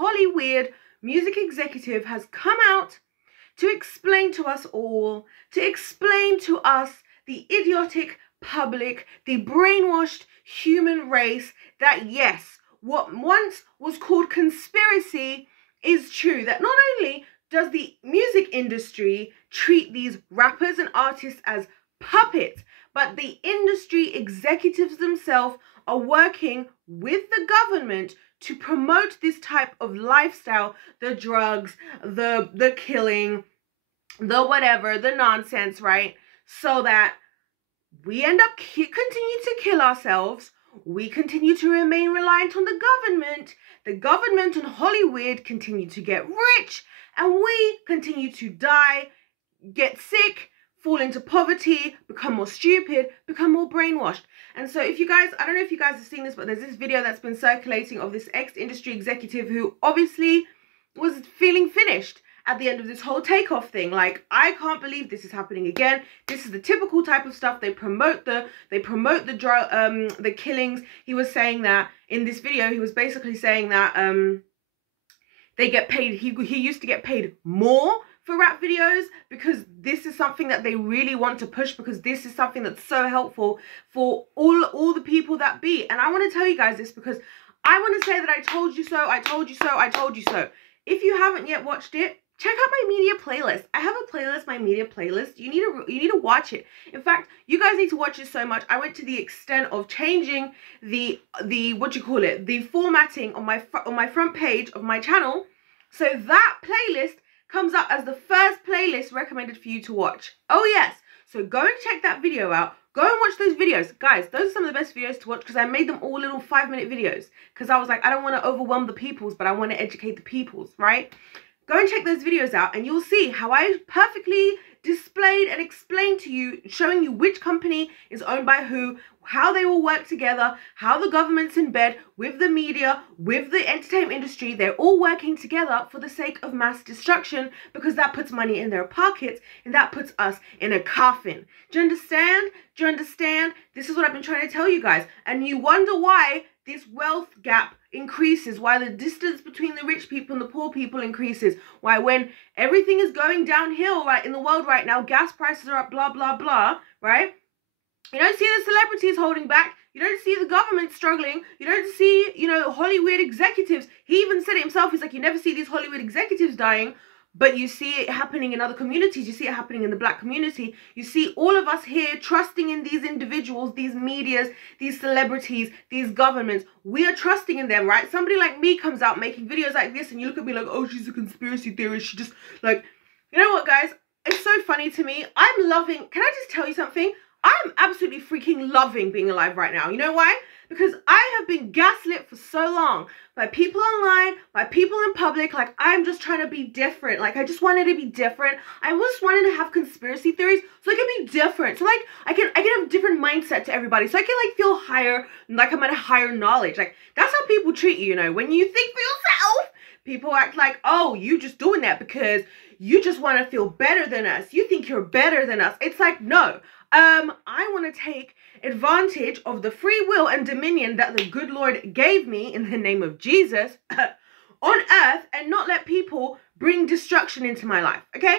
hollyweird music executive has come out to explain to us all, to explain to us, the idiotic public, the brainwashed human race, that yes, what once was called conspiracy is true. That not only does the music industry treat these rappers and artists as puppets, but the industry executives themselves are working with the government to promote this type of lifestyle, the drugs, the killing, the whatever, the nonsense, right? So that we end up continue to kill ourselves. We continue to remain reliant on the government. The government and Hollywood continue to get rich, and we continue to die, get sick, fall into poverty, become more stupid, become more brainwashed. And so if you guys, I don't know if you guys have seen this, but there's this video that's been circulating of this ex-industry executive who obviously was feeling finished at the end of this whole takeoff thing. Like, I can't believe this is happening again. This is the typical type of stuff. They promote the drug, the killings. He was saying that in this video, he was basically saying that they get paid. He used to get paid more for rap videos because this is something that they really want to push, because this is something that's so helpful for all the people that be. And I want to tell you guys this because I want to say that I told you so, I told you so, I told you so. If you haven't yet watched it, check out my media playlist. I have a playlist, my media playlist. You need to watch it. In fact, you guys need to watch it so much. I went to the extent of changing the the formatting on my front page of my channel, so that playlist comes up as the first playlist recommended for you to watch. Oh yes, so go and check that video out. Go and watch those videos. Guys, those are some of the best videos to watch because I made them all little 5-minute videos because I was like, I don't want to overwhelm the peoples, but I want to educate the peoples, right? Go and check those videos out and you'll see how I perfectly displayed and explained to you, showing you which company is owned by who, how they all work together, how the government's in bed with the media, with the entertainment industry. They're all working together for the sake of mass destruction because that puts money in their pockets and that puts us in a coffin. Do you understand? Do you understand? This is what I've been trying to tell you guys. And you wonder why this wealth gap increases, why the distance between the rich people and the poor people increases, why when everything is going downhill right in the world right now, gas prices are up, blah, blah, blah, right? You don't see the celebrities holding back. You don't see the government struggling. You don't see, Hollywood executives. He even said it himself. He's like, you never see these Hollywood executives dying, but you see it happening in other communities. You see it happening in the black community. You see all of us here trusting in these individuals, these medias, these celebrities, these governments. We are trusting in them, right? Somebody like me comes out making videos like this and you look at me like, oh, she's a conspiracy theorist. She just like, you know what, guys? It's so funny to me. I'm loving, can I just tell you something? I'm absolutely freaking loving being alive right now. You know why? Because I have been gaslit for so long by people online, by people in public. Like, I'm just trying to be different. Like, I just wanted to be different. I just wanted to have conspiracy theories so I can be different. So, like, I can have a different mindset to everybody. So I can, like, feel higher, like I'm at a higher knowledge. Like, that's how people treat you, When you think for yourself, people act like, oh, you just doing that because you just want to feel better than us. You think you're better than us. It's like, no. I want to take advantage of the free will and dominion that the good Lord gave me in the name of Jesus on earth and not let people bring destruction into my life, okay?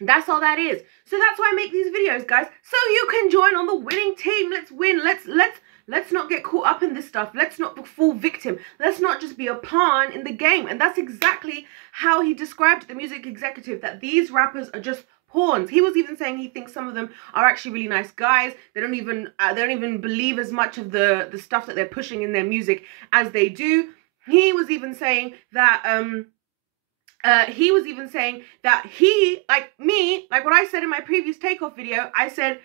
That's all that is. So that's why I make these videos, guys, so you can join on the winning team. Let's win. Let's not get caught up in this stuff. Let's not fall victim. Let's not just be a pawn in the game. And that's exactly how he described the music executive, that these rappers are just pawns. He was even saying he thinks some of them are actually really nice guys. They don't even believe as much of the stuff that they're pushing in their music as they do. He was even saying that he, like me, like what I said in my previous takeoff video, I said,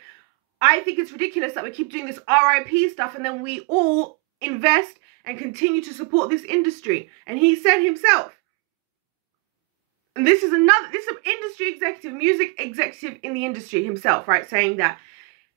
I think it's ridiculous that we keep doing this RIP stuff and then we all invest and continue to support this industry. And he said himself, and this is an industry executive, music executive in the industry himself, right? Saying that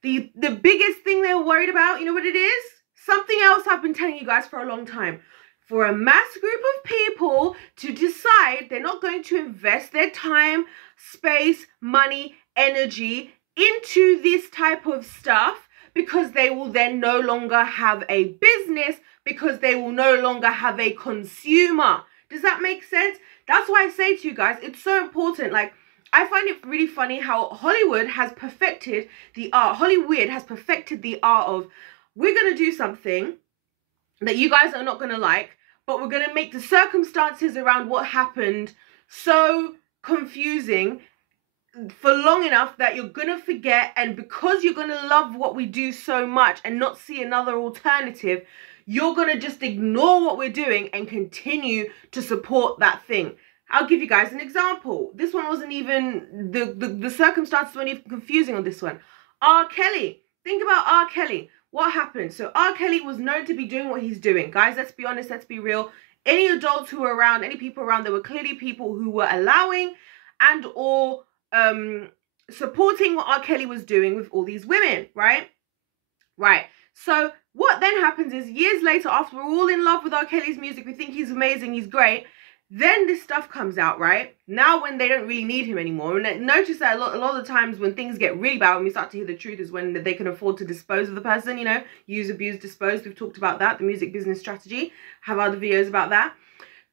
the biggest thing they're worried about, you know what it is? Something else I've been telling you guys for a long time. For a mass group of people to decide they're not going to invest their time, space, money, energy into this type of stuff because they will then no longer have a business, because they will no longer have a consumer. Does that make sense? That's why I say to you guys, it's so important. Like, I find it really funny how Hollywood has perfected the art. Hollyweird has perfected the art of, we're going to do something that you guys are not going to like, but we're going to make the circumstances around what happened so confusing for long enough that you're going to forget. And because you're going to love what we do so much and not see another alternative, you're going to just ignore what we're doing and continue to support that thing. I'll give you guys an example. This one wasn't even, the circumstances weren't even confusing on this one. R. Kelly. Think about R. Kelly. What happened? So R. Kelly was known to be doing what he's doing. Guys, let's be honest, let's be real. Any adults who were around, any people around, there were clearly people who were allowing and or supporting what R. Kelly was doing with all these women, right? Right. So what then happens is, years later, after we're all in love with R. Kelly's music, we think he's amazing, he's great, then this stuff comes out, right? Now when they don't really need him anymore. And notice that a lot of the times when things get really bad, when we start to hear the truth, is when they can afford to dispose of the person, you know, use, abuse, dispose. We've talked about that, the music business strategy. Have other videos about that.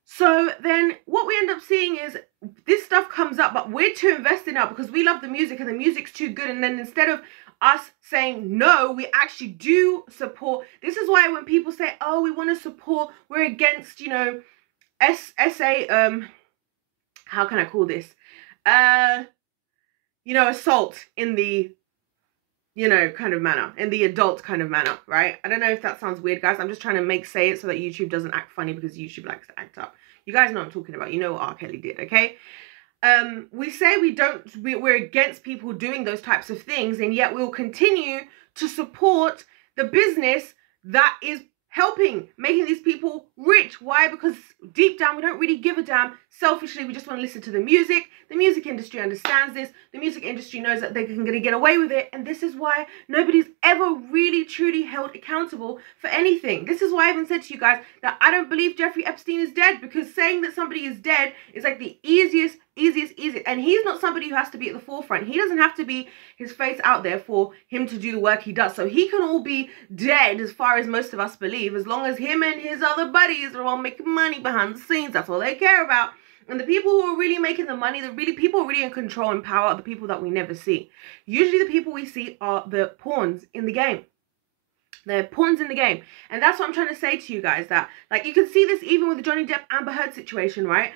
So then what we end up seeing is this stuff comes up, but we're too invested now because we love the music and the music's too good. And then instead of us saying no, we actually do support. This is why when people say, oh, we want to support, we're against, you know, how can I call this? You know, assault in the, you know, kind of manner, in the adult kind of manner, right? I don't know if that sounds weird, guys. I'm just trying to say it so that YouTube doesn't act funny, because YouTube likes to act up. You guys know what I'm talking about. You know what R. Kelly did, okay? We say we're against people doing those types of things, and yet we'll continue to support the business that is helping, making these people rich. Why? Because deep down, we don't really give a damn. Selfishly, we just want to listen to the music. The music industry understands this. The music industry knows that they're going to get away with it. And this is why nobody's ever really, truly held accountable for anything. This is why I even said to you guys that I don't believe Jeffrey Epstein is dead, because saying that somebody is dead is like the easiest. And he's not somebody who has to be at the forefront. He doesn't have to be his face out there for him to do the work he does. So he can all be dead, as far as most of us believe, as long as him and his other buddies are all making money behind the scenes. That's all they care about. And the people who are really making the money, people who are really in control and power, are the people that we never see. Usually the people we see are the pawns in the game. They're pawns in the game. And that's what I'm trying to say to you guys, that, like, you can see this even with the Johnny Depp Amber Heard situation, right?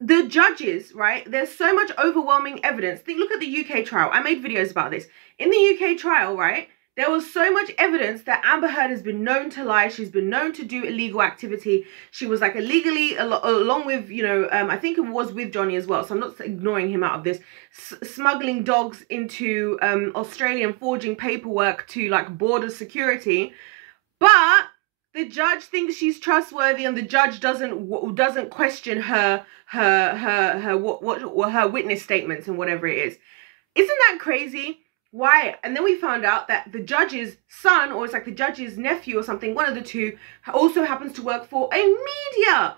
The judges, right? There's so much overwhelming evidence. Look at the UK trial. I made videos about this. In the UK trial, right, there was so much evidence that Amber Heard has been known to lie. She's been known to do illegal activity. She was like illegally, along with, you know, I think it was with Johnny as well. So I'm not ignoring him out of this. Smuggling dogs into Australia and forging paperwork to like border security. But the judge thinks she's trustworthy, and the judge doesn't question her witness statements and whatever it is. Isn't that crazy? Why? And then we found out that the judge's son, or it's like the judge's nephew or something, one of the two, also happens to work for a media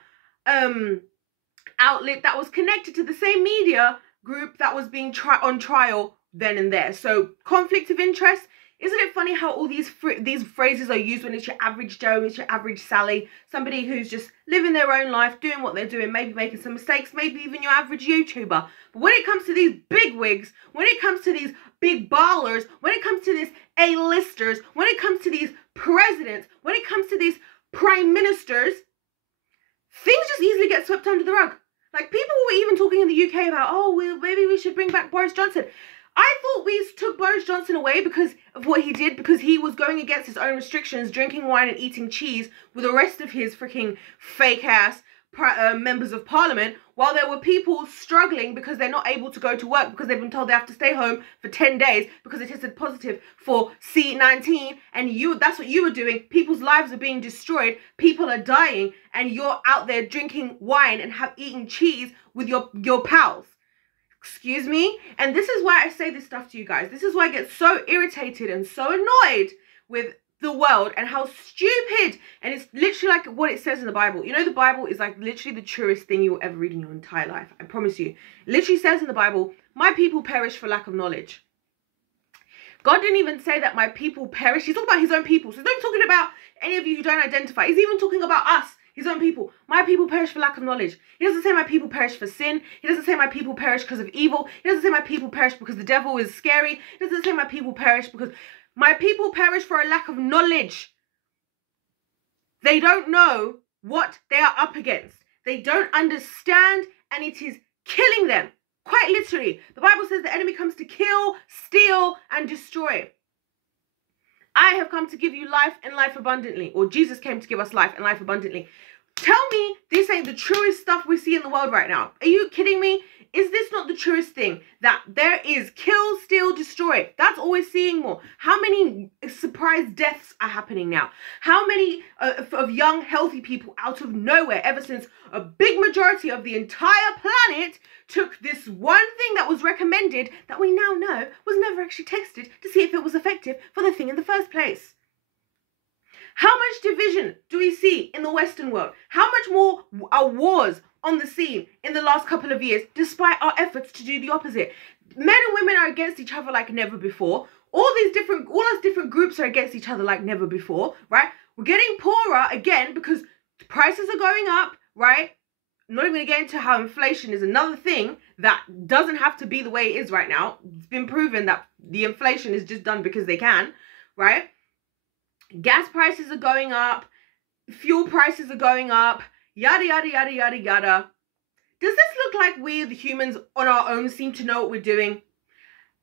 outlet that was connected to the same media group that was being on trial then and there. So conflict of interest. Isn't it funny how all these phrases are used when it's your average Joe, it's your average Sally, somebody who's just living their own life, doing what they're doing, maybe making some mistakes, maybe even your average YouTuber. But when it comes to these big wigs, when it comes to these big ballers, when it comes to these A-listers, when it comes to these presidents, when it comes to these prime ministers, things just easily get swept under the rug. Like, people were even talking in the UK about, oh, well, maybe we should bring back Boris Johnson. I thought we took Boris Johnson away because of what he did, because he was going against his own restrictions, drinking wine and eating cheese with the rest of his freaking fake ass members of parliament, while there were people struggling because they're not able to go to work because they've been told they have to stay home for 10 days because it tested positive for C-19, and that's what you were doing. People's lives are being destroyed, people are dying, and you're out there drinking wine and eating cheese with your pals. Excuse me? And this is why I say this stuff to you guys. This is why I get so irritated and so annoyed with the world and how stupid. And it's literally like what it says in the Bible. You know, the Bible is like literally the truest thing you will ever read in your entire life. I promise you. It literally says in the Bible, my people perish for lack of knowledge. God didn't even say that my people perish. He's talking about his own people. So he's not talking about any of you who don't identify. He's even talking about us. His own people. My people perish for lack of knowledge. He doesn't say my people perish for sin. He doesn't say my people perish because of evil. He doesn't say my people perish because the devil is scary. He doesn't say my people perish because my people perish for a lack of knowledge. They don't know what they are up against. They don't understand, and it is killing them. Quite literally. The Bible says the enemy comes to kill, steal, and destroy. I have come to give you life and life abundantly. Or Jesus came to give us life and life abundantly. Tell me this ain't the truest stuff we see in the world right now. Are you kidding me? Is this not the truest thing? That there is kill, steal, destroy. That's all we're seeing more. How many surprise deaths are happening now? How many of young, healthy people out of nowhere, ever since a big majority of the entire planet took this one thing that was recommended that we now know was never actually tested to see if it was effective for the thing in the first place? How much division do we see in the Western world? How much more are wars on the scene in the last couple of years, despite our efforts to do the opposite? Men and women are against each other like never before. All those different groups are against each other like never before, right? We're getting poorer again because prices are going up, right? I'm not even going to get into how inflation is another thing that doesn't have to be the way it is right now. It's been proven that the inflation is just done because they can, right? Gas prices are going up, fuel prices are going up, yada, yada, yada, yada, yada. Does this look like we, the humans on our own, seem to know what we're doing?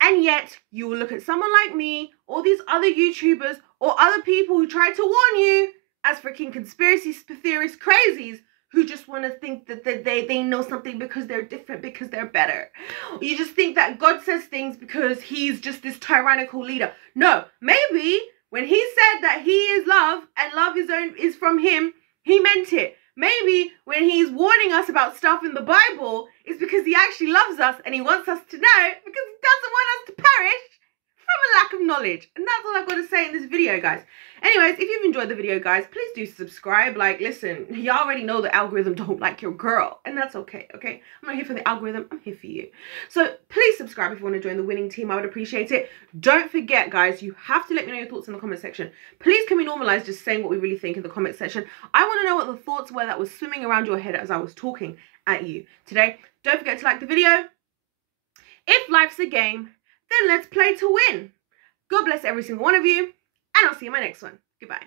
And yet, you will look at someone like me, or these other YouTubers, or other people who try to warn you as freaking conspiracy theorist crazies who just want to think that they know something because they're different, because they're better. You just think that God says things because he's just this tyrannical leader. No, maybe when he said that he is love and love is from him, he meant it. Maybe when he's warning us about stuff in the Bible, it's because he actually loves us and he wants us to know because he doesn't want us to perish from a lack of knowledge. And that's all I've got to say in this video, guys. Anyways, if you've enjoyed the video, guys, please do subscribe. Like, listen, you already know the algorithm don't like your girl, and that's okay, okay? I'm not here for the algorithm, I'm here for you. So please subscribe if you want to join the winning team. I would appreciate it. Don't forget, guys, you have to let me know your thoughts in the comment section. Please, can we normalize just saying what we really think in the comment section? I want to know what the thoughts were that was swimming around your head as I was talking at you today. Don't forget to like the video. If life's a game, then let's play to win. God bless every single one of you, and I'll see you in my next one. Goodbye.